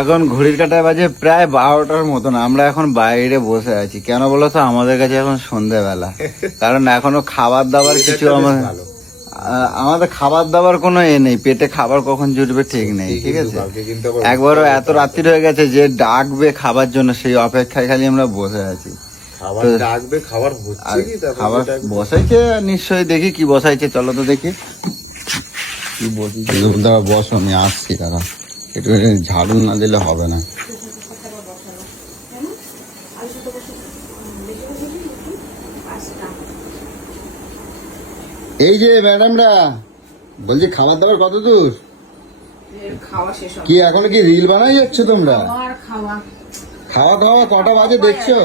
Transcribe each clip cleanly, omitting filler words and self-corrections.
এখন ঘড়ির কাঁটায় বাজে প্রায় 12টার মতন। আমরা এখন বাইরে বসে আছি। কেন বলতো, আমাদের কাছে এখন সন্ধ্যেবেলা, কারণ এখনো খাবার দাবার কিছু আমাদের খাবার দাবার কোনো নেই, পেটে খাবার কখন জুটবে ঠিক নেই। ঠিক আছে, একবারও এত রাত্রি হয়ে গেছে যে ডাকবে খাবার জন্য, সেই অপেক্ষায় খালি আমরা বসে আছি। খাবার বসাইছে নিশ্চয়ই, দেখি কি বসাইছে, চলো তো দেখি কি বলছি। বসো, আমি আসছি, তারা একটু ঝাড়ু না দিলে হবে না। এই যে ম্যাডামরা, বলছি খাবার দাবার কত দূর? কি এখনো কি রিল বানাই যাচ্ছ তোমরা? খাওয়া দাওয়া কটা বাজে দেখছো?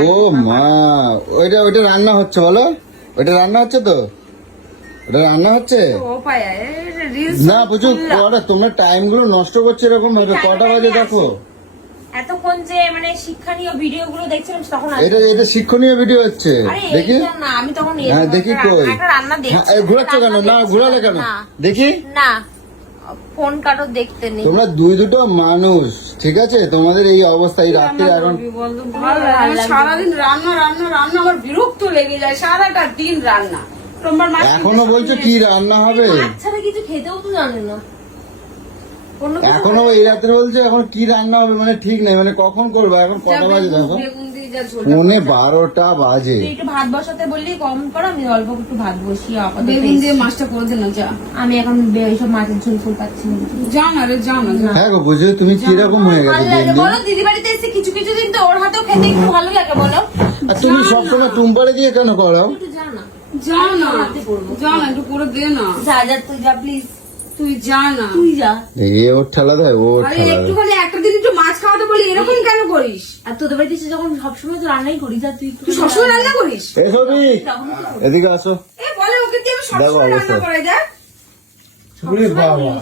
ও মা, ওইটা রান্না হচ্ছে, বলো ওইটা রান্না হচ্ছে তো? ওটা রান্না হচ্ছে না? প্রচুর তোমরা টাইম গুলো নষ্ট করছো এরকম ভাবে। কটা বাজে দেখো? এতক্ষণ যে মানে শিক্ষণীয় ভিডিও গুলো দেখছিলাম তখন এটা শিক্ষণীয় ভিডিও হচ্ছে, দেখি না আমি তখন হ্যাঁ দেখি কই রান্না দেখছি। ঘুরাচ্ছ কেন? না ঘুরালে কেন? দেখি না, ফোন কাটো দেখতে নেই। তোমরা দুটো মানুষ, ঠিক আছে? তোমাদের এই অবস্থা এই রাত্রে এখন সারাদিন রান্না রান্না রান্না, আমার বিরক্ত লেগে যায় সারাটা দিন রান্না। এখনো বলছো কি রান্না হবে? আচ্ছা কিছু খেতেও তো জানে না এখনো এই রাত্রে বলছে এখন কি রান্না হবে, মানে ঠিক নেই, মানে কখন করবো? এখন কটা বাজে দেখো? 12টা বাজে। একটু ভাত বসাতে বললি কম করো, আমি অল্প একটু ভাত বসিয়ে বেগুন দিয়ে মাছটা করে দিন। যা, আমি এখন এইসব মাছের ঝোল ফুল পাচ্ছি না। যা না রে, যা না। হ্যাঁ গো, বুঝলে তুমি কিরকম হয়ে গেছো? বলো দিদি বাড়িতে এসে কিছু কিছু দিন তো ওর হাতেও খেতে একটু ভালো লাগে, বলো। তুমি সবসময় টুম্পারে দিয়ে কেন করাও? একটু যা না, যা না, যা না, একটু করে দে না। যা যা, তুই যা প্লিজ, তুই যা না, তুই যা। ওর ঠেলা দেয়, ওর ঠেলা। একটুখানি একটা দিন একটু মাছ খাওয়াতে বলি, এরকম কেন করিস? আর তোদের বাড়িতে এসে যখন সবসময় তো রান্নাই করি, যা তুই সবসময় রান্না করিস? এদিকে আসো। বলে ওকে কি আমি সবসময় রান্না করে যা?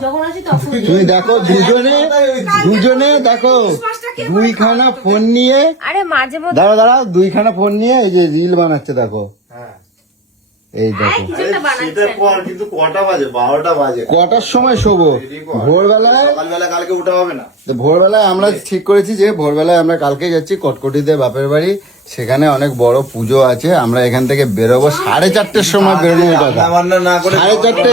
যখন আসি তখন তুমি দেখো দুজনে দেখো দুইখানা ফোন নিয়ে, আরে মাঝে মধ্যে দাঁড়া দুইখানা ফোন নিয়ে এই যে রিল বানাচ্ছে দেখো। এই দেখো কিন্তু কটা বাজে? 12টা বাজে। কটার সময় শোবো? ভোরবেলায়। সকালবেলা কালকে উঠা হবে না? ভোরবেলায় আমরা ঠিক করেছি যে ভোরবেলায় আমরা কালকে যাচ্ছি কটকটিতে বাপের বাড়ি, সেখানে অনেক বড় পুজো আছে। আমরা এখান থেকে বেরোবো 4:30টার সময় বেরোবো। 4:30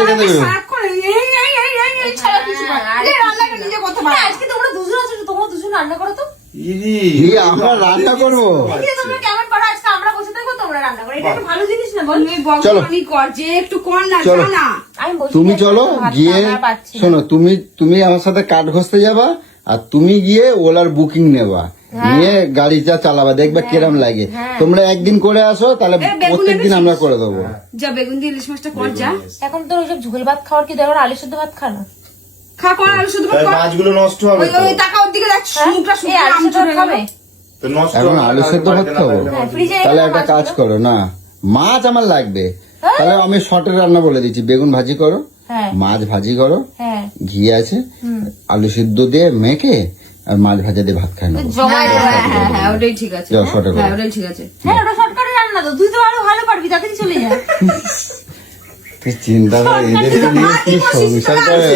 এখান থেকে আজকে তোমরা দুজন আছো, তোমরা দুজন রান্না করো তো। আমরা রান্না করবো। তোমরা কেমন পারো? আজকে আমরা বসে থাকবো, তোমরা রান্না করো। এটা একটা ভালো জিনিস না? বল চলো একটু কর না, না তুমি চলো গিয়ে শোনো, তুমি আমার সাথে কাঠ ঘষতে যাবা, আর তুমি গিয়ে ওলার বুকিং নেবা, নিয়ে গাড়ি যা চালাবা, দেখবা কিরম লাগে। তোমরা একদিন করে আসো, তাহলে প্রত্যেকদিন আমরা করে দেবো। যা বেগুন দিয়ে ইলিশ মাছটা কর যা। এখন তো ওইসব ঝুল ভাত খাওয়ার কি দরকার? আলু সেদ্ধ ভাত খা না, খা কর আলু সেদ্ধ ভাত। মাছগুলো নষ্ট হবে। ওই টাকা ওর দিকে যাচ্ছে, মুখটা শুকিয়ে আলু সেদ্ধ খাবে। এখন আলু সেদ্ধ ভাত খাবো? তাহলে একটা কাজ করো না, মাছ আমার লাগবে, তাহলে আমি শর্টের রান্না বলে দিচ্ছি। বেগুন ভাজি করো, মাছ ভাজি করো, ঘি আছে, আলু সিদ্ধ দিয়ে মেখে আর মাছ ভাজা দিয়ে ভাত খাই নেবো। হ্যাঁ ওটাই ঠিক আছে, ওটাই ঠিক আছে। হ্যাঁ ওটা শর্টকাটে রান্না তো, তুই তো আরো ভালো পারবি, তাড়াতাড়ি চলে যা। তুই চিন্তা করে এদেরকে নিয়ে কি সংসার করে।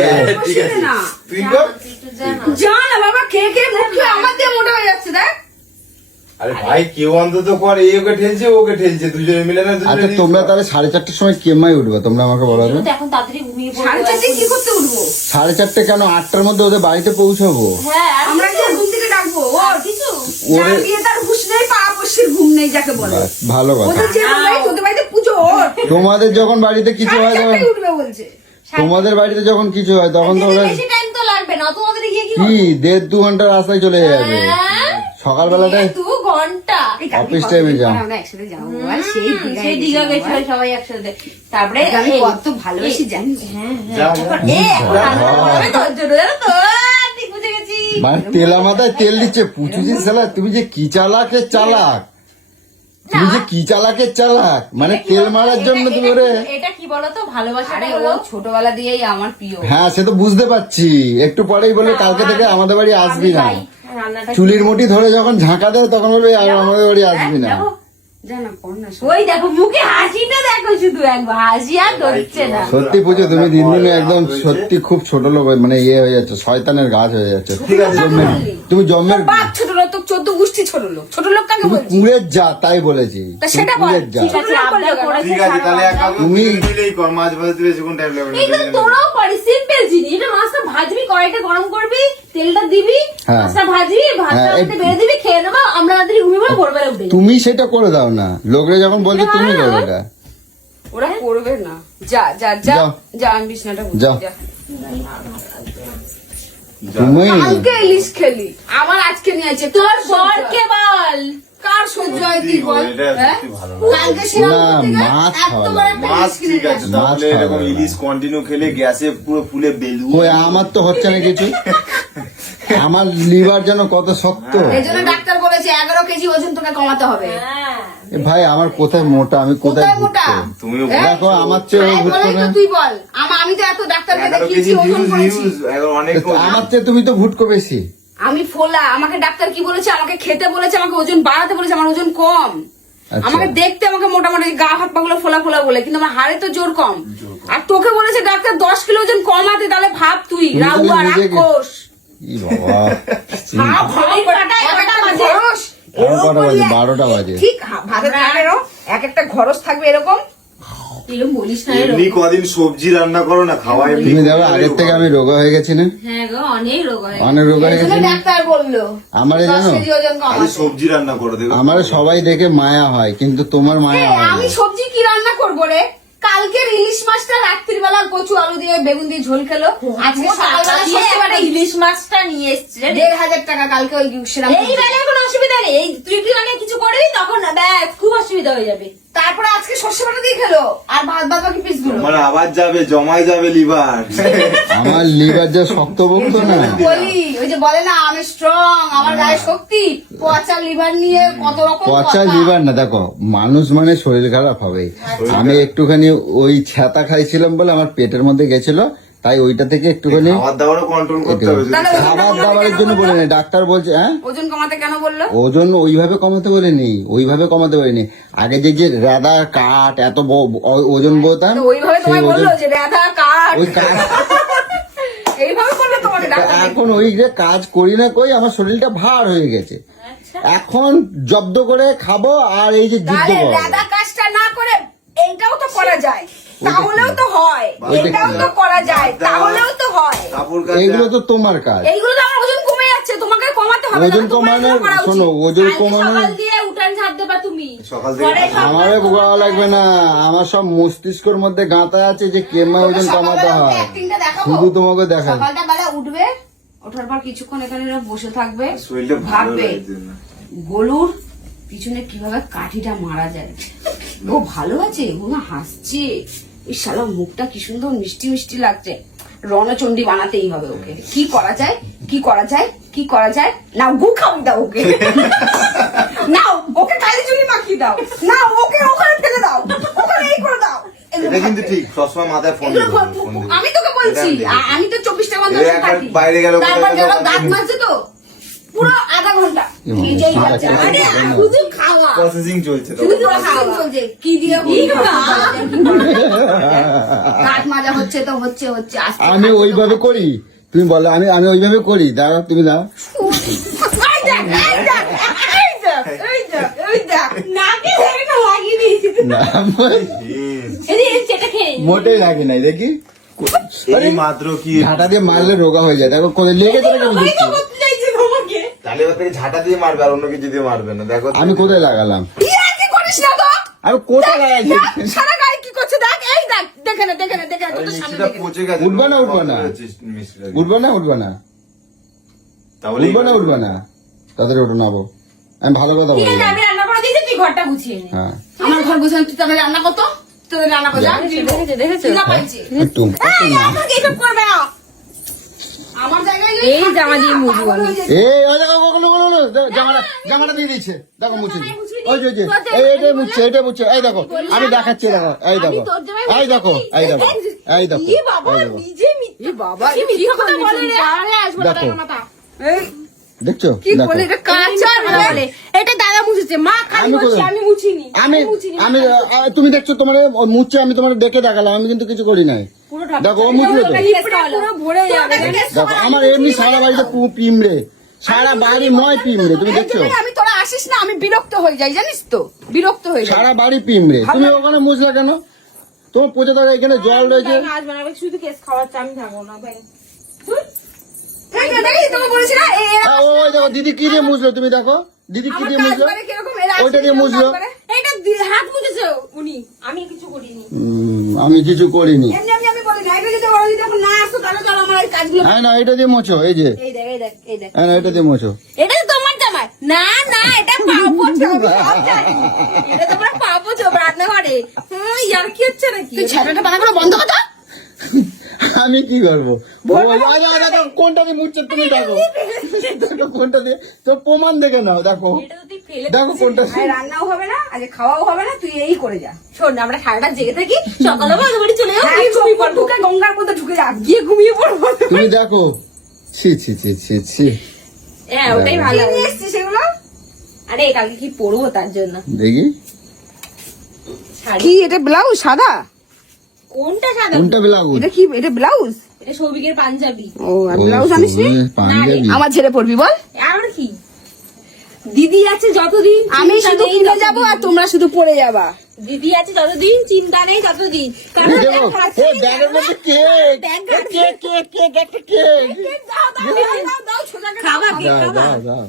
যা না বাবা, খেয়ে খেয়ে মুখ আমার দিয়ে মোটা হয়ে যাচ্ছে। দেখ আরে ভাই, কেউ অন্তত করে, ওকে ঠেলছে ওকে ঠেলছে, দুজনে মিলে না। আচ্ছা তোমরা তাহলে 4:30টার সময় কেমাই উঠবে? তোমরা আমাকে বলো। এখন তাড়াতাড়ি ঘুমিয়ে পড়বো। 4:30 কি করতে উঠবো? 4:30 কেন, 8টার মধ্যে ওদের বাড়িতে পৌঁছাবো। হ্যাঁ আমরা কি ঘুম থেকে ডাকবো? আর কিছু ওরে বিয়ে তার হুঁশ নেই, পা পড়শির ঘুম নেই যাকে বলে। ভালো কথা। ওদের যে ভাই তোদের বাড়িতে পুজো, তোমাদের যখন বাড়িতে কিছু হয়, উঠবে বলছে। তোমাদের বাড়িতে যখন কিছু হয় তখন তো ওরা বেশি টাইম তো লাগবে না, তোমাদের গিয়ে কি 1.5-2 ঘন্টা রাস্তায় চলে যাবে। সকালবেলাটায় 2 ঘন্টা অফিস টাইমে যাও। আমরা একসাথে যাবো, সেই দিঘা গেছিল সবাই একসাথে। তারপরে আমি কত ভালোবাসি জানিস? মানে তেলা মাথায় তেল দিচ্ছে, পুচুজি সালা, তুমি যে কি চালাক চালাক। তুমি যে কি চালাকের চালাক, মানে তেল মারার জন্য তুমি ওরে। এটা কি বলতো ভালোবাসা আরে ও ছোটবেলা দিয়েই আমার প্রিয়। হ্যাঁ সে তো বুঝতে পারছি, একটু পরেই বলে কালকে থেকে আমাদের বাড়ি আসবি না। রান্নাটা চুলির মুঠি ধরে যখন ঝাঁকা দেয় তখন বলবে আর আমাদের বাড়ি আসবি না। জানা পড় না সব। ওই দেখো মুখে হাসিটা দেখো, শুধু একবার হাসি আর ধরছে না। সত্যি পুজো তুমি দিন দিন একদম সত্যি খুব ছোট লোক মানে ইয়ে হয়ে যাচ্ছে, শয়তানের গাছ হয়ে যাচ্ছে। তুমি জন্মের বাপ ছোট লোক তো 14 গোষ্ঠী ছোট লোক। ছোট লোক কাকে তুমি বলছিস? কুড়ের যা, তাই বলেছি তা তুমি সেটা বল। কুড়ের যা। ঠিক আছে, আবদার করেছে ঠিক আছে তাহলে এক কাজ তুমি- মিলেই কর, মাছ ভাজতে বেশিক্ষণ টাইম লাগবে না। এই তো তোরাও পারি, সিম্পল জিনিস। এটা মাছটা ভাজবি, কড়াইটা গরম করবি, তেলটা দিবি, হ্যাঁ। মাছটা ভাজবি, ভাতটা হ্যাঁ, আমাদের বেড়ে দিবি, খেয়ে নেবো। আমরা রাত্রি ঘুমিয়ে পড়বো, ভোরবেলা উঠে যাবো। তুমি সেটা করে দাও না, লোকরা যখন বলছে তুমি করো এটা। ওরা করবে না। যা যা যা যাও। যা, আমি বিছনাটা গুছি, যাও। যা। তুমি কালকে ইলিশ খেলি, আমার আজকে নিয়ে আছে। তোর বরকে বল। কার সহ্য হয় তুই বল? এটা হ্যাঁ? সত্যি ভালো লাগে। কালকে সেরকম না, করতে গেলে মাছ এত খাওয়া বড় লাগে। একটা মাছ ইলিশ কিনে ঠিক নিয়ে আছে, আসি। মাছ তাহলে খাওয়া এরকম লাগে। ইলিশ কন্টিনিউ খেলে গ্যাসে পুরো ফুলে বেলু। কই আমার তো হচ্ছে না কিছু, আমার লিভার যেন কত শক্ত। এই জন্য ডাক্তার বলেছে 11 কেজি ওজন তোকে কমাতে হবে। হ্যাঁ। এ ভাই আমার কোথায় মোটা, আমি কোথায় কোথায় মোটা? ভুট্টো? তুমিও দেখো আমার চেয়ে ও তাই ভুট্টো বলেই না। তো তুই বল। আমি তো এত ডাক্তারকে 11 দেখিয়েছি, কেজি ওজন করেছি। অনেক আমার চেয়ে তুমি তো ভুটকো বেশি। আমি ফোলা, আমাকে ডাক্তার কি বলেছে? আমাকে খেতে বলেছে, আমাকে ওজন বাড়াতে বলেছে, আমার ওজন কম। আচ্ছা। আমাকে দেখতে আমাকে মোটামুটি গা হাত পা গুলো ফোলা ফোলা বলে, কিন্তু আমার হাড়ে তো জোর কম। আর তোকে বলেছে ডাক্তার 10 কিলো ওজন কমাতে, তাহলে ভাব তুই তুমি রাহু তাহলে আর নিজেকে- রাক্ষস। ই বাবা, ভাব, ঘড়ির কাঁটায় এক একটা একটা বাজে। ঘরস। আমার এরকম কটা বাজে? করলে- 12টা বাজে। ঠিক ভাতের কাঁটারও এক একটা ঘরস থাকবে এরকম। এরকম বলিস না, এমনি এরকম। কদিন সবজি রান্না করো না, খাওয়া এমনি তুমি দেখো আগের থেকে আমি রোগা হয়ে গেছি না, হ্যাঁ গো, অনেক রোগ হয়। অনেক রোগা হয়ে এই জন্য গেছি না। ডাক্তার বললো আমারে 10 জানো, কেজি ওজন খালি কমাতে। সবজি রান্না করো দেখো। আমার সবাই দেখে মায়া হয়, কিন্তু তোমার মায়া হয় আমি না। সবজি কি রান্না করবো রে? কালকের ইলিশ মাছটা রাত্রিবেলা কচু আলু দিয়ে বেগুন দিয়ে ঝোল খেলো। আজকে সকালবেলা দিয়ে সর্ষে একটা বাটা ইলিশ মাছটা নিয়ে এসছে রে। 1,500 টাকা কালকে ওই সেরকম। এই বেলায় কোনো অসুবিধা নেই, এই তুই কি মানে কিছু করবি তখন না, ব্যাস খুব অসুবিধা হয়ে যাবে। তারপরে আজকে সর্ষে বাটা দিয়ে খেলো আর ভাত ভাত বাকি পিস গুলো। মানে আবার যাবে, জমায় যাবে লিভার। আমার লিভার যা শক্ত বলতো না, বলি ওই যে বলে না আমি স্ট্রং, আমার গায়ে শক্তি। পচা লিভার নিয়ে কত রকম পচা কথা। লিভার না, দেখো মানুষ মানে শরীর খারাপ হবে। আমি একটুখানি ওই ছাতা খাইছিলাম বলে আমার পেটের মধ্যে গেছিল, তাই ওইটা থেকে একটুখানি খাবার দাবারও কন্ট্রোল করতে হবে। যদি তাহলে খাবার দাবারের জন্য বলে নেই, ডাক্তার বলছে হ্যাঁ ওজন কমাতে কেন বললো? ওজন ওইভাবে কমাতে বলেনি, ওইভাবে কমাতে বলেনি। আগে যে রাদা কাঠ এত ওজন বোতাম, তো ওইভাবে তোমায় বললো যে রাধা কাঠ, ওই কাঠ এইভাবে বললো তোমাকে ডাক্তার। এখন ওই যে কাজ করি না কই, আমার শরীরটা ভার হয়ে গেছে। এখন জব্দ করে খাবো আর এই যে যুদ্ধ তাহলে করবো। রাধা কাজটা না করে এইটাও তো করা যায়, তাহলেও তো হয়। ওইটা এটাও কি? তো করা যায়, তাহলেও তো হয়। কাপড় কাচা। এইগুলো তো তোমার কাজ। এইগুলো তো আমার ওজন কমে যাচ্ছে, তোমাকে কমাতে হবে। ওজন তাহলে তোমার কমানোর এগুলো করা উচিত। শোনো, ওজন কালকে কমানোর সকাল দিয়ে উঠান ঝাড় দেবা তুমি। সকাল থেকে ঘরে সব আমারে বোঝাও লাগবে না, আমার সব মস্তিষ্কের মধ্যে গাঁথা আছে যে কেমন ওজন কমাতে সকালবেলা হয়, উঠে actingটা দেখাবো। শুধু তোমাকে দেখা। সকালটা বেলা উঠবে, ওঠার পর কিছুক্ষণ এখানে এরা বসে থাকবে, শরীরটা ভালো ভাববে লাগছে না। গলুর পিছনে কিভাবে কাঠিটা মারা যায়। ও ভালো আছে, ও না হাসছে, এই শালা মুখটা কি সুন্দর মিষ্টি মিষ্টি লাগছে। রণচণ্ডী বানাতেই হবে ওকে। কি করা যায়, কি করা যায়, কি করা যায়? না গু খাও দাও ওকে, না ওকে কালি চুলি মাখিয়ে দাও, না ওকে ওখানে ফেলে দাও, ওখানে এই করে দাও। এটা কিন্তু ঠিক, সবসময় মাথায় ফোন এগুলো দিবো, ফোন দিবো। আমি তোকে বলছি, এটা আমি আমি তো 24টা ঘন্টা এই বসে একবার থাকি। বাইরে গেল, তারপর কোথায় যেন গেল, দাঁত মাজছে তো পুরো আধা ঘন্টা নিজেই যাচ্ছে। আরে শুধু খাওয়া, প্রসেসিং চলছে তো। শুধু processing চলছে। কি দিয়ে দাঁত মাজা হচ্ছে তো হচ্ছে হচ্ছে আস্তে আমি ওইভাবে করি, তুমি বলো আমি আমি ওইভাবে করি, দাঁড়াও তুমি দাঁড়াও। এই দেখ, এই দেখ, এই দেখ, এই দেখ, এই দেখ। নাকে ধরে লাগিয়ে দিয়েছি। না এই যে সেটা খেয়ে নে। মোটেই লাগে নাই, দেখি এই মাত্র কি ঝাঁটা দিয়ে মারলে রোগা হয়ে যায়। দেখো কোথায় লেগেছে নাকি আমি ওই তো দেখছি। করতে চাইছি তোমাকে। তাহলে এবার থেকে ঝাঁটা দিয়ে মারবে আর অন্য কিছু দিয়ে মারবে না, দেখো তো। আমি কোথায় লাগালাম, ইয়ার কি করিস না তো? আমি কোথায় লাগাইছি? দেখ, সারা গায়ে কি করছে দেখ, এই দেখ, দেখে না দেখে না দেখে না, আরে তোর সামনে মিষ্টিটা দেখে না। পচে গেছে। উঠবে না, উঠবে না? মিষ্টিটা। উঠবো না উঠবো না, তাহলে উঠবো না উঠবো না, তাদের ওটা নাবো। আমি ভালো কথা ঠিক আছে, বললাম। আমি রান্না করে দিয়েছি, তুই ঘরটা গুছিয়ে নে। হ্যাঁ আমার ঘর গোছানো, তুই তাহলে রান্না করতো, তোদের রান্না করতো। দেখেছো, দেখেছো? তুই না পাইছি। একটু এই, আমাকে এসব করবে না। আমার জায়গায় এই জামা দিয়ে মুছবো আমি। এই ওই দেখো জামাটা দিয়ে দিচ্ছে, দেখো মুছে দি। ওই যে এইটাই মুছছে, এইটাই মুছছে। এই দেখো আমি দেখাচ্ছি, দেখো এই দেখো এই দেখো এই দেখো এই দেখো এ বাবা এই দেখো। নিজে এই বাবা কি মিথ্যা কথা বলে রে? আরে আসবে দেখো। টাকা মাথা এই দেখছো কি দেখো বলে এটা কাঁচা বলে এটা দাদা মুছেছে মা খালি আমি বলছি কোথায়? আমি মুছিনি আমি আমি তুমি দেখছো তোমার মুছছে, আমি তোমার দেখে দেখালাম, আমি কিন্তু কিছু করি নাই। পুরো দেখো ও মুছলো তো। পুরো ভরে যাবে দেখো আমার এমনি সারা বাড়িতে পিমড়ে, সারা বাড়ি ময় পিমড়ে, তুমি দেখছো আমি তোরা আসিস না আমি বিরক্ত হয়ে যাই জানিস তো, বিরক্ত হয়ে যাই। সারা বাড়ি পিমড়ে। তুমি ওখানে মুছলা কেন? তোমার পচে থাকা এখানে জল রয়েছে। আসবে না, শুধু কেস খাওয়াচ্ছে, আমি থাকবো না ভাই। দেখি তোমাকে বলেছি না ওই দেখো দিদি কি দিয়ে মুছলো, তুমি দেখো দিদি কি দিয়ে মুছলো, কিরকম এরা ওইটা দিয়ে মুছলো। এটা হাত মুছেছে উনি, আমি কিছু করিনি। আমি কিছু করিনি। এমনি এমনি আমি বলি না এটা যদি ওরা যদি এখন না আসতো তাহলে চলো আমার এই কাজগুলো হ্যাঁ না এটা দিয়ে মোছো, এই যে এই দেখ এই দেখ এই দেখ হ্যাঁ না এটা দিয়ে মোছো। এটা তো তোমার জামাই না, না এটা পাপো ছবি, সব জানি। এটা তোমার পাপো ছবি রান্নাঘরে। ইয়ার কি হচ্ছে নাকি? তুই ছেলেটা বানা করে বন্ধ কথা আমি কি করবো? কোনটা দিয়ে মুছছে তুমি দেখো, দেখো কোনটা দিয়ে, তোর প্রমাণ দেখে নাও, দেখো এটা তো তুই ফেলে দেখো কোনটা দিয়ে। আর রান্নাও হবে না আজ খাওয়াও হবে না তুই এই করে যা শোন, আমরা সারাটা জেগে থাকি, সকালে বাড়ি বাড়ি চলে যাবো, গিয়ে ঘুমিয়ে পড়বো। ঢুকে গঙ্গার মধ্যে ঢুকে যা গিয়ে ঘুমিয়ে পড়বো। তুমি দেখো ছি ছি ছি ছি ছি। হ্যাঁ ওটাই ভালো কি হবে। নিয়ে এসছিস সেগুলো আরে কালকে কি পরবো তার জন্য দেখি শাড়ি। কি এটা ব্লাউজ সাদা কোনটা সাদা? কোনটা ব্লাউজ? এটা কি এটা ব্লাউজ এটা সৌভিকের পাঞ্জাবি। ও আর ব্লাউজ আনিস নি? পাঞ্জাবি। আমার ছেড়ে পড়বি বল আর কি, দিদি আছে যতদিন আমি চিন্তা শুধু নেই কিনে ততদিন। যাবো আর তোমরা শুধু পড়ে যাবা দিদি আছে যতদিন চিন্তা নেই ততদিন। কারণ এই দেখো দেখা যাচ্ছে এই ব্যাগের মধ্যে কেক, কেক কেক কেক একটা কেক। খাবা কেক দাও খাবা। দাও দাও।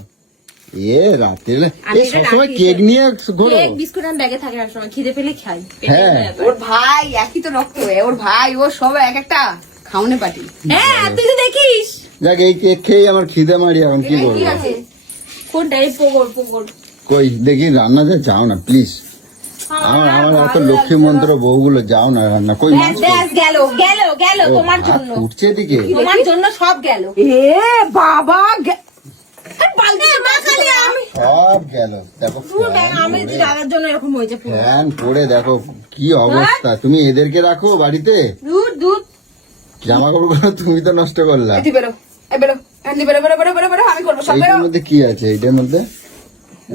এ রাতে আমি এই এটা সবসময় রাখি কেক তো। নিয়ে ঘোরো। কেক বিস্কুট আমি ব্যাগে থাকে সবসময়, খিদে পেলে খাই। হ্যাঁ। ওর ভাই একই তো রক্ত ওর ভাই ও সব এক একটা খাওনে পাটি হ্যাঁ তুই তো দেখিস। দেখ এই কেক খেয়ে আমার খিদে মারি, এখন কি কি করবো? আছে কোনটা? এই পোগর পোগর। কই দেখি রান্নাতে যাও না প্লিজ। আমার এত লক্ষ্মী মন্ত্র বউগুলো যাও না রান্না। কই মাছ কই? ব্যাস গেল গেল গেল ও, তোমার ভাত জন্য, ফুটছে এদিকে। তোমার জন্য সব গেল। এ বাবা বালতি বাসালি আমি সব গেল। দেখো আমি তো দাদার জন্য এরকম হয়েছে পুরো। ফ্যান পড়ে দেখো কি অবস্থা। তুমি এদেরকে রাখো বাড়িতে, দুধ দুধ। জামা কাপড় তুমি তো নষ্ট করলা। তুই বেরো এই বেরো এমনি বেরো বেরো বেরো বেরো বেরো আমি করবো সব বেরো এইটার মধ্যে কি আছে? এইটার মধ্যে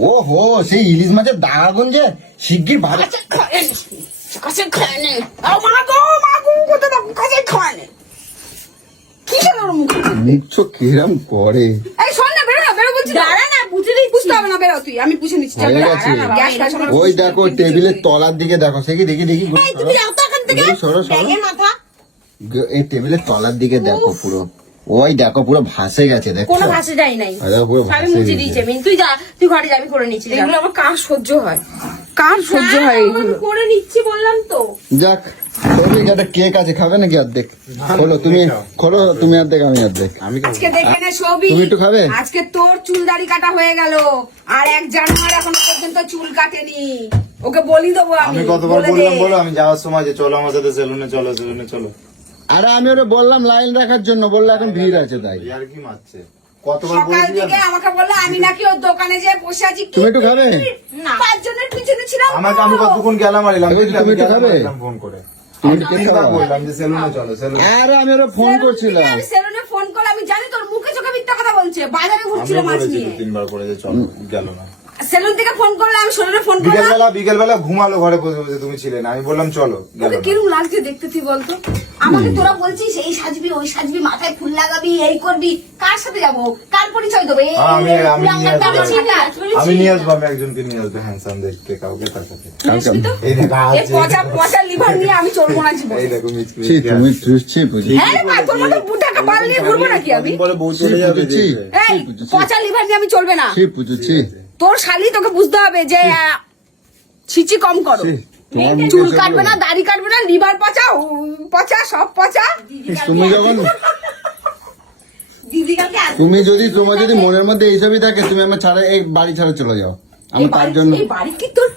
ও হো সেই ইলিশ মাছের দাগাগঞ্জে শিগগির ভালো। কাছে খায় নে মা গো কোথা দাও কাছে খায় নে কি জানো ওর মুখ মুখছো কিরম করে। এই শোন না বেরো বলছি দাঁড়া না, বুঝে দিচ্ছি। বুঝতে হবে না বেরো তুই আমি পুছে নিচ্ছি হয়ে গেছে। গ্যাস গ্যাস ওই দেখো টেবিলের তলার দিকে দেখো, সে কি দেখি দেখি এই তুমি যাও তো এখান থেকে, সরো সরো। ব্যাগের মাথা। এই টেবিলের তলার দিকে দেখো পুরো, ওই দেখো পুরো ভাসে গেছে দেখো। কোনো ভাষা যাই নাই, আর দেখো পুরো আমি ভাসে মুছে গেছে। দিয়েছি। আমি তুই যা, তুই ঘরে যাবি, করে নিচ্ছি। এগুলো আমার কার সহ্য হয় কার সহ্য হয় আমি এগুলো করে নিচ্ছি বললাম তো। যাক সৌভিক একটা কেক আছে, খাবে নাকি অর্ধেক? খোলো তুমি, খোলো তুমি অর্ধেক আমি অর্ধেক। আমি খাবো। আজকে দেখে নে সবই তুমি একটু খাবে? আজকে তোর চুল দাড়ি কাটা হয়ে গেল আর 1 জানুয়ারি এখনো পর্যন্ত চুল কাটেনি ওকে বলি দেবো আমি কতবার বলে দে। বললাম বলো, আমি যাওয়ার সময় যে চলো আমার সাথে সেলুনে চলো সেলুনে চলো। আরে আমি ওরা বললাম লাইন রাখার জন্য, বললো এখন ভিড় আছে তাই। আর কি মারছে, কতবার সকাল বলেছি থেকে আমি? আমাকে বললো আমি নাকি ওর দোকানে যে বসে আছি কি তুমি একটু খাবে? না। 5 জনের পিছনে ছিলাম আমাকে আমি কতক্ষণ গেলাম মারিলাম, তুমি দেখলি আমি একটু গেলাম খাবে? মারিলাম ফোন করে। তুমি একটু কেক তিনবার খাও। বললাম যে সেলুনে চলো সেলুনে। আরে আমি ওরা ফোন করছিলাম। আমি সেলুনে ফোন করে আমি জানি তোর মুখে চোখে মিথ্যা কথা বলছে বাজারে ঘুরছিল আমিও মাছ বলেছি নিয়ে 3বার করে যে চলো, গেল না। সেলুন থেকে ফোন করলে আমি সেলুনে ফোন করলাম বিকেলবেলা ঘুমালো ঘরে বসে বসে, তুমি ছিলে না, আমি বললাম চলো, গেল ওকে না। কিরম লাগছে দেখতে তুই বলতো আমাকে তোরা বলছিস এই সাজবি ওই সাজবি মাথায় ফুল লাগাবি এই করবি কার সাথে যাবো কার পরিচয় দেবো এই আমি নিয়ে আসবো। আমার ছিলা। আমি নিয়ে আসবো, আমি একজনকে নিয়ে আসবো হ্যান্ডসাম দেখতে কাউকে, তার সাথে। কালকে এই দেখো এই পচা পচা লিভার নিয়ে আমি চলবো না জীবনে এই দেখো মিচকি ছি, তুমি ছি পুজি। হ্যাঁ রে ভাই, তোর মতো বুটাকে বাল নিয়ে ঘুরবো নাকি আমি পরে বউ চলে যাবে ছি, দেখবে। এই পচা লিভার নিয়ে আমি চলবে না ছি পুজো ছি। তোর শালি তোকে বুঝতে হবে যে ছিচি কম করো ছি, তোমার মুখে চুল সেগুলো- কাটবে না দাড়ি কাটবে না লিভার পচা পচা সব পচা তুমি যখন দিদি কালকে আসবে। তুমি যদি তোমার যদি মনের মধ্যে এইসবই থাকে, তুমি আমার ছাড়া এই বাড়ি ছাড়া চলে যাও। আমি তার জন্য এই বাড়ি কি তোর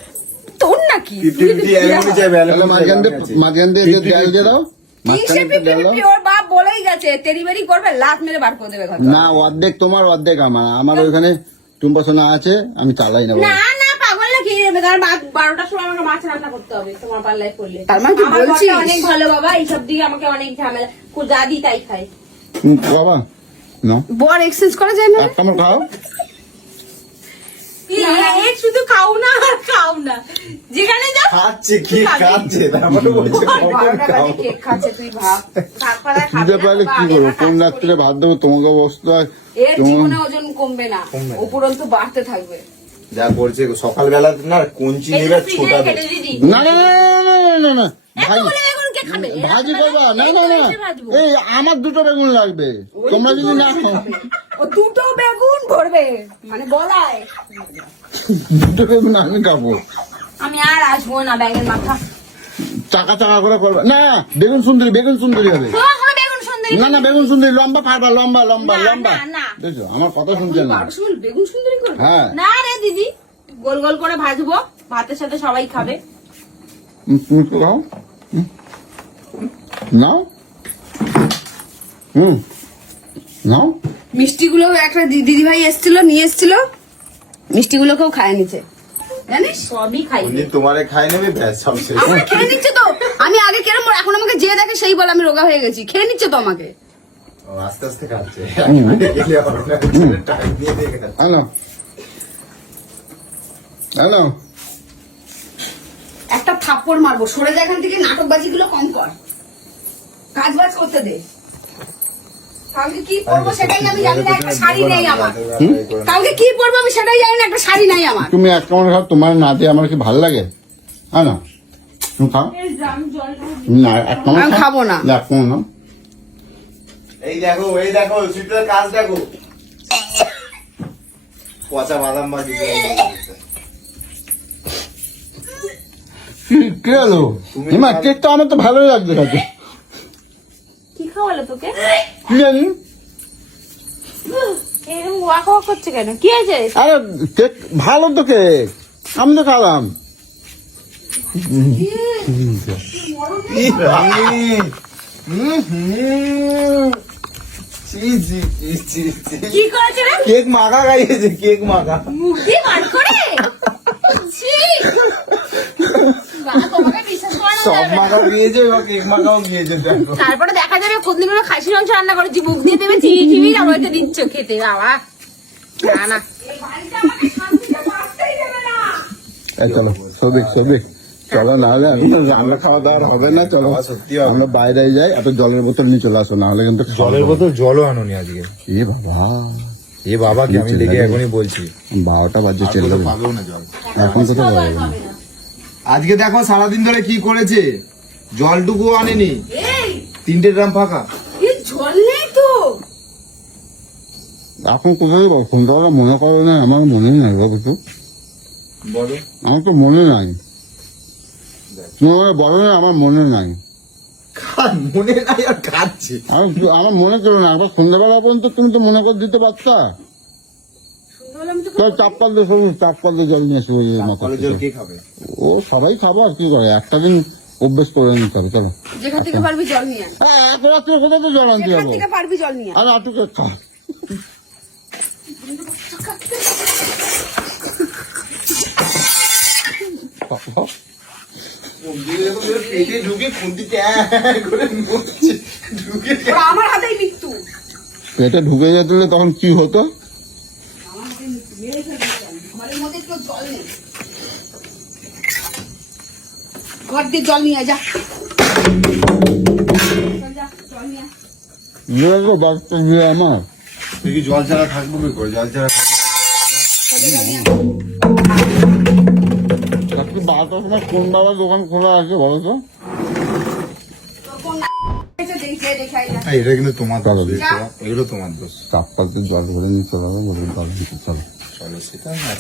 তোর নাকি 50-50 অ্যালুমিনি চাইবে, তাহলে অ্যালুমিনি চাইবে, মাঝখান আমি আছি। দিয়ে দেয়াল দিয়ে দাও, মাঝখানে কিসে একটা দেয়াল দাও। পিপি ওর বাপ বলেই গেছে তেরি বেরি করবে, লাত মেরে বার করে দেবে ঘর থেকে। না, অর্ধেক তোমার অর্ধেক আমার ওইখানে টুম্পা সোনা আছে, আমি চালাই নেবো। না না পাগল নাকি, কারণ 12টার সময় আমাকে মাছ রান্না করতে হবে তোমার পাল্লায় পড়লে। তার মানে তুই আমার বলছিস? বরটা অনেক ভালো বাবা, এইসব দিকে আমাকে অনেক ঝামেলা, যা দিই তাই খাই। বাবা না, বর এক্সচেঞ্জ করা যায় না? একটা আমার খাও। এই শুধু খাও না আর খাও না, যেখানে যাও খাচ্ছে কি খাচ্ছে তারপরে বলছে কখন 12টা খাও। বাজে কেক খাচ্ছে, তুই ভাব। ভাত পাড়া খাবে খিদে না পাইলে বাবা, কি আগে করবো? ভাত কোন করি। রাত্রে ভাত দেবো তোমাকে অবস্থায়? এর জীবনে ওজন কমবে না, উপরন্তু বাড়তে থাকবে। যা করছে সকালবেলা না কঞ্চি এই নেবে যে ছোটা ফ্রিজে কেটে দিদি। না না না না না না না, ভাই এতগুলো বেগুন কে খাবে? ভাজি করবা? না না না, ভাজবো। এই আমার দুটো বেগুন লাগবে, তোমরা যদি না খাও। ও দুটো বেগুন ভরবে মানে বলায়। দুটো বেগুন আমি খাবো। আমি আর আসবো না, ব্যাগের মাথা। চাকা চাকা করে করবা না, বেগুন সুন্দরী হবে। তোমার কোনো বেগুন সুন্দরী না না, বেগুন সুন্দরী লম্বা ফাড়বা, লম্বা লম্বা না, লম্বা। না, না। দেখছো আমার কথা শুনছে না। 12টার সময় বেগুন সুন্দরী করবে? হ্যাঁ, না রে দিদি, গোল গোল করে ভাজবো, ভাতের সাথে সবাই খাবে। তুমি তো খাও। নাও, নাও। মিষ্টিগুলো একটা দিদি ভাই এসেছিল, নিয়ে এসেছিল, মিষ্টিগুলোকেও খায় নিচ্ছে জানিস। সবই খাই। উনি তোমারে খাই নেবে ব্যাস সব শেষ। আমার খেয়ে নিচ্ছে তো। আমি আগে কেরম, এখন আমাকে যে দেখে সেই বলে আমি রোগা হয়ে গেছি। খেয়ে নিচ্ছে তো আমাকে। ও, আস্তে আস্তে খাচ্ছে গেলে হবে না, টাইম দিয়ে দিয়ে খাচ্ছে। হ্যালো হ্যালো, একটা থাপ্পড় মারবো, সরে যা এখান থেকে, নাটকবাজি গুলো কম কর, কাজ বাজ করতে দে। কালকে কি পরবো সেটাই আমি জানি না, একটা শাড়ি নেই আমার। কালকে কি পরবো আমি সেটাই জানি না, একটা শাড়ি নাই আমার। তুমি এক কামড় খাও, তোমার না দিয়ে আমার কি ভালো লাগে? হ্যাঁ না, তুমি খাও না, এক কামড় আমি খাবো না। এক কামড় নাও। এই দেখো শীতের কাজ দেখো, পচা বাদাম বাজি কি হলো? হিমা, কেকটা আমার তো ভালোই লাগছে কাছে। কি খাওয়ালো তোকে? কি জানি, এরকম ওয়াক ওয়াক করছে কেন? কি হয়েছে? আরে কেক ভালো তো, কেক আমি তো খালাম। কি করেছে রে? কেক মাখা খাইয়েছে, কেক মাখা। মুখ দিয়ে বার করে? ছি! বাবা, তোমাকে বিশ্বাস করানো সব যাবে না। মাখা গিয়েছে এবার কেক মাখাও গিয়েছে দেখো। তারপরে দেখা যাবে কোনদিন খাসির মাংস রান্না করেছি, মুখ দিয়ে দেবে চিনি টিভি, আর ওইটা দিচ্ছ খেতে। বাবা না না, এই চলো সবিক চলো, না হলে আমরা খাওয়া দাওয়া হবে না। চলো সত্যি হবে। আমরা বাইরে যাই, এত জলের বোতল নিয়ে চলে আসো, না হলে কিন্তু জলের বোতল জলও আনোনি আজকে। এ বাবা, এ বাবা কি আমি লেগে এখনই বলছি 12টা বাজে চলে যাবে। পাবো না জল। এখন তো খাওয়া যাবে দাওয়া না। হবে না। আজকে দেখো সারাদিন ধরে কি করেছে, জলটুকু আনেনি, এই 3টে ড্রাম ফাঁকা। এই জল নেই তো। এখন কোথায় যাবো? সন্ধ্যাবেলা মনে করো না, আমার মনে নাই গো কিছু, বলো আমার তো মনে নাই। তোমার বলো না, আমার মনে নাই। মনে নাই আর খাচ্ছে। আমার মনে করো না, একবার সন্ধ্যাবেলা পর্যন্ত তুমি তো মনে করে দিতে পারতা। চল চাপ্পাল দিয়ে জল নিয়ে আসবো। কলের জল কে খাবে? ও সবাই খাবো, আর কি করে, একটা দিন অভ্যেস করে নিতে হবে। চলো, যেখান থেকে পারবি জল নিয়ে আয়। হ্যাঁ, এত রাত্রে কোথাও তো জল আনতে যেখান যাবো। থেকে পারবি জল নিয়ে আয়। আর আটুকে খা। পেটে ঢুকে খুন্তি করে মরছে, ঢুকে ওরা আমার হাতেই মৃত্যু। পেটে ঢুকে যেতে তখন কি হতো? আমার হাতেই মৃত্যু, মেরে ফেলবে জল। ঘরের মধ্যে কেউ জল নেই। ঘর দিয়ে জল নিয়ে আয়, যা। চল, যা, জল নিয়ে আয়। বাচ্চা দিয়ে আমার তুই কি জল ছাড়া থাকবো কি করে? জল ছাড়া চল, জল নিয়ে আয়। 12টার সময় কোন বাবার দোকান খোলা আছে বলো তো? তোর কোন এসে দেখে দেখে আয়, যা। এটা কিন্তু তোমার চলো, দোষ, এগুলো তোমার দোষ। চাপ্পাতে জল ভরে নিতে হবে, বলে জল নিতে চলো। চলো সেটা না